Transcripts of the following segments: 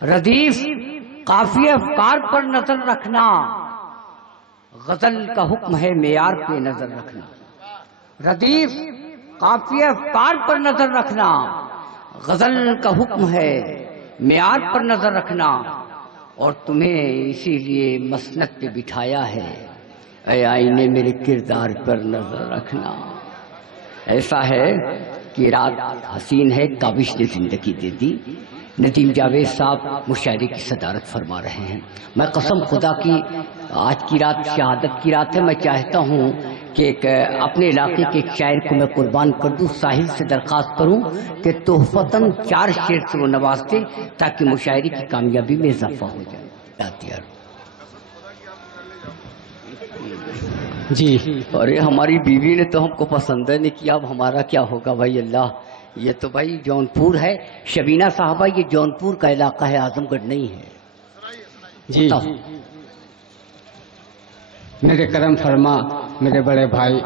ردیف قافیہ افکار پر نظر رکھنا، غزل کا حکم ہے معیار پہ نظر رکھنا۔ ردیف قافیہ افکار پر نظر رکھنا، غزل کا حکم ہے معیار پر نظر رکھنا، اور تمہیں اسی لیے مسند پہ بٹھایا ہے، اے آئینے میرے کردار پر نظر رکھنا۔ ایسا ہے کہ رات حسین ہے، کاوش نے زندگی دے دی۔ ندیم جاوید صاحب مشاعرے کی صدارت فرما رہے ہیں۔ میں قسم خدا کی آج کی رات شہادت کی رات ہے، میں چاہتا ہوں کہ اپنے علاقے کے ایک شاعر کو میں قربان کر دوں، ساحل سے درخواست کروں کہ تحفتاً 4 شعر سے وہ نواز دے تاکہ مشاعرے کی کامیابی میں اضافہ ہو جائے۔ جی ارے ہماری بیوی نے تو ہم کو پسند نہیں کیا، اب ہمارا کیا ہوگا بھائی اللہ۔ یہ تو بھائی جونپور ہے، شبینہ صاحبہ یہ جونپور کا علاقہ ہے، اعظم گڑھ نہیں ہے۔ جی میرے کرم فرما میرے بڑے بھائی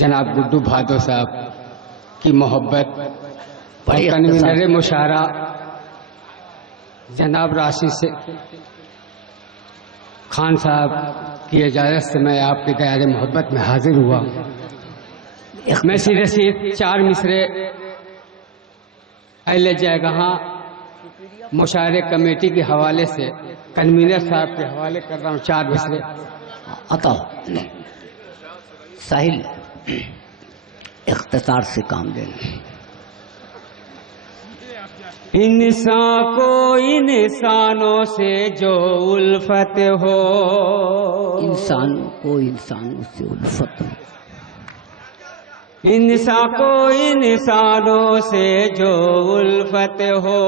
جناب گڈو بھادو صاحب کی محبت، کنوینر مشاعرہ جناب راشد سے خان صاحب کی اجازت سے میں آپ کے دائر محبت میں حاضر ہوا۔ میں سیدھے 4 مصرے اہل جائگہاں مشاعرے کمیٹی کے حوالے سے کنوینر صاحب کے حوالے کر رہا ہوں۔ 4 مصرے عطا ساحل اختصار سے کام لینا۔ انسان کو انسانوں سے جو الفت ہو، انسان کو انسانوں سے الفت ہو، انسان کو انسانوں سے جو الفت ہو،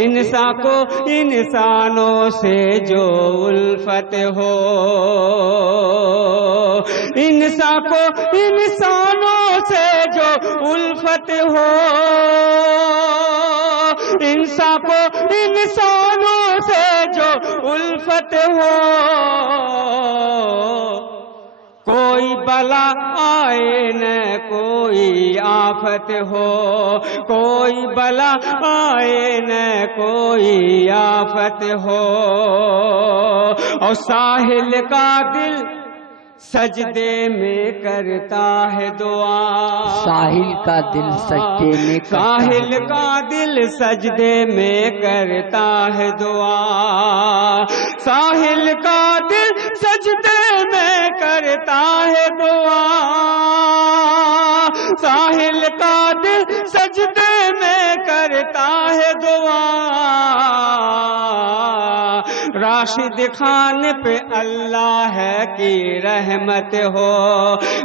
انسان کو انسانوں سے جو الفت ہو، انسان کو انسانوں سے جو الفت ہو، انسان کو انسانوں سے جو الفت ہو، کوئی بلا آئے نہ کوئی آفت ہو، کوئی بلا آئے نہ کوئی آفت ہو، اور ساحل کا دل سجدے میں کرتا ہے دعا، ساحل کا دل سجدے میں ساحل کا دل سجدے میں کرتا ہے دعا، ساحل کا دل سجدے میں کرتا ہے دعا، ساحل کا دل سجدے میں کرتا ہے دعا، راشد خان پہ اللہ ہے کی رحمت ہو،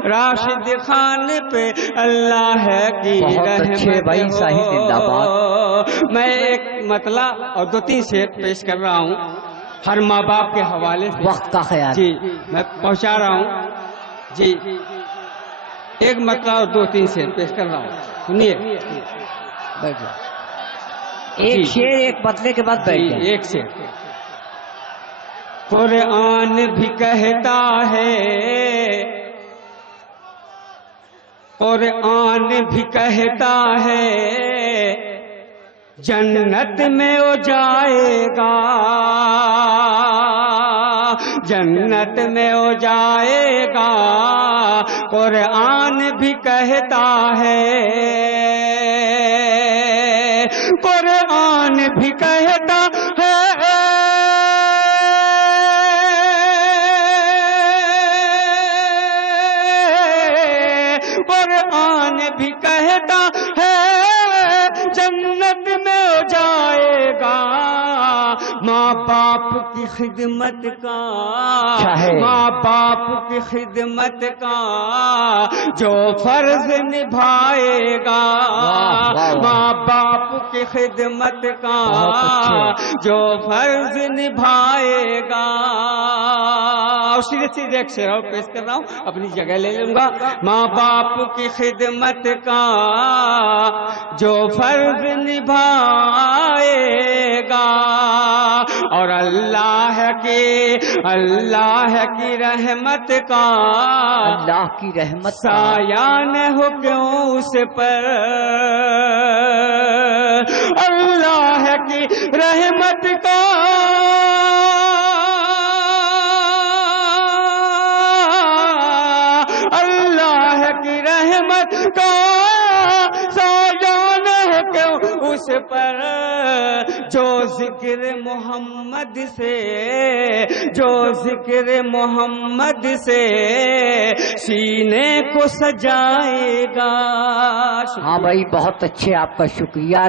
راشد خان پہ اللہ ہے کی رحمت ہو۔ میں ایک مطلع اور 2-3 شعر پیش کر رہا ہوں ہر ماں باپ کے حوالے سے، وقت کا خیال جی میں پہنچا رہا ہوں جی۔ ایک مطلع اور 2-3 شعر پیش کر رہا ہوں، سنیے۔ ایک شعر ایک مطلع کے بعد بیٹھ جائیں۔ ایک شعر۔ قرآن بھی کہتا ہے، قرآن بھی کہتا ہے، جنت میں وہ جائے گا، جنت میں وہ جائے گا، قرآن بھی کہتا ہے، قرآن بھی کہتا ہے، قرآن بھی کہتا ہے، جنت میں ہو جائے گا، ماں باپ کی خدمت کا، ماں باپ کی خدمت کا جو فرض نبھائے گا، ماں باپ کی خدمت کا جو فرض نبھائے گا۔ سیدھے ایک شعر اور پیش کر رہا ہوں، اپنی جگہ لے لوں گا۔ ماں باپ کی خدمت کا جو فرض نبھائے گا، اور اللہ کی رحمت کا، اللہ کی رحمت سایہ نہ ہو کیوں اس پر، اللہ کی کا سایہ ہے کیوں اس پر جو ذکر محمد سے محمد سے سینے کو سجائے گا. ہاں بھائی بہت اچھے، آپ کا شکریہ.